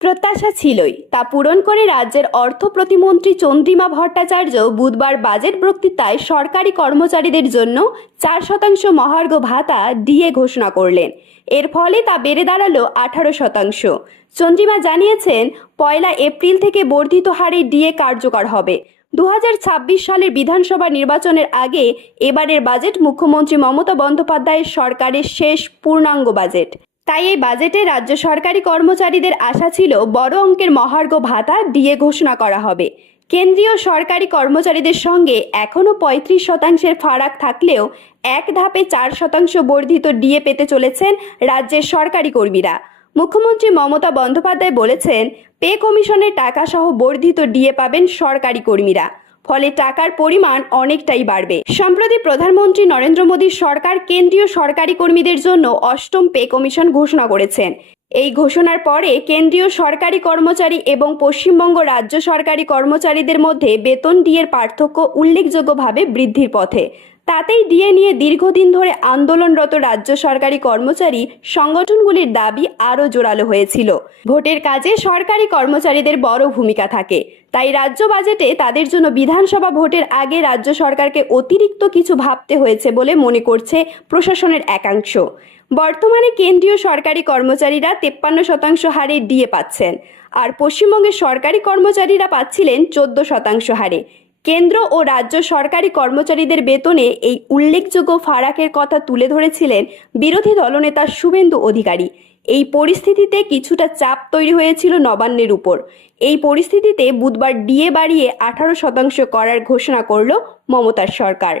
প্রত্যাশা ছিলই, তা পূরণ করে রাজ্যের অর্থ প্রতিমন্ত্রী চন্দ্রিমা ভট্টাচার্য বুধবার বাজেট বক্তৃতায় সরকারি কর্মচারীদের জন্য 4% মহার্ঘ ভাতা ডিএ ঘোষণা করলেন। এর ফলে তা বেড়ে দাঁড়ালো 18%। চন্দ্রিমা জানিয়েছেন, 1 এপ্রিল থেকে বর্ধিত হারে ডিএ কার্যকর হবে। 2026 সালের বিধানসভা নির্বাচনের আগে এবারের বাজেট মুখ্যমন্ত্রী মমতা বন্দ্যোপাধ্যায়ের সরকারের শেষ পূর্ণাঙ্গ বাজেট। তাই এই বাজেটে রাজ্য সরকারি কর্মচারীদের আশা ছিল বড় অঙ্কের মহার্ঘ ভাতা ডিএ ঘোষণা করা হবে। কেন্দ্রীয় সরকারি কর্মচারীদের সঙ্গে এখনও 35% ফারাক থাকলেও এক ধাপে 4% বর্ধিত ডিএ পেতে চলেছেন রাজ্যের সরকারি কর্মীরা। মুখ্যমন্ত্রী মমতা বন্দ্যোপাধ্যায় বলেছেন, পে কমিশনের টাকা সহ বর্ধিত ডিএ পাবেন সরকারি কর্মীরা, ফলে টাকার পরিমাণ অনেকটাই বাড়বে। সম্প্রতি প্রধানমন্ত্রী নরেন্দ্র মোদীর সরকার কেন্দ্রীয় সরকারি কর্মীদের জন্য 8ম পে কমিশন ঘোষণা করেছেন। এই ঘোষণার পরে কেন্দ্রীয় সরকারি কর্মচারী এবং পশ্চিমবঙ্গ রাজ্য সরকারি কর্মচারীদের মধ্যে বেতন ডিএর পার্থক্য উল্লেখযোগ্যভাবে বৃদ্ধির পথে। তাতেই ডিএ নিয়ে দীর্ঘদিন ধরে আন্দোলনরত রাজ্য সরকারি কর্মচারী সংগঠনগুলির দাবি আরও জোরালো হয়েছিল। ভোটের কাজে সরকারি কর্মচারীদের বড় ভূমিকা থাকে, তাই রাজ্য বাজেটে তাদের জন্য বিধানসভা ভোটের আগে রাজ্য সরকারকে অতিরিক্ত কিছু ভাবতে হয়েছে বলে মনে করছে প্রশাসনের একাংশ। বর্তমানে কেন্দ্রীয় সরকারি কর্মচারীরা 53% হারে ডিএ পাচ্ছেন, আর পশ্চিমবঙ্গের সরকারি কর্মচারীরা পাচ্ছিলেন 14% হারে। কেন্দ্র ও রাজ্য সরকারি কর্মচারীদের বেতনে এই উল্লেখযোগ্য ফারাকের কথা তুলে ধরেছিলেন বিরোধী দলনেতা শুভেন্দু অধিকারী। এই পরিস্থিতিতে কিছুটা চাপ তৈরি হয়েছিল নবান্নের উপর। এই পরিস্থিতিতে বুধবার ডিএ বাড়িয়ে 18% করার ঘোষণা করল মমতার সরকার।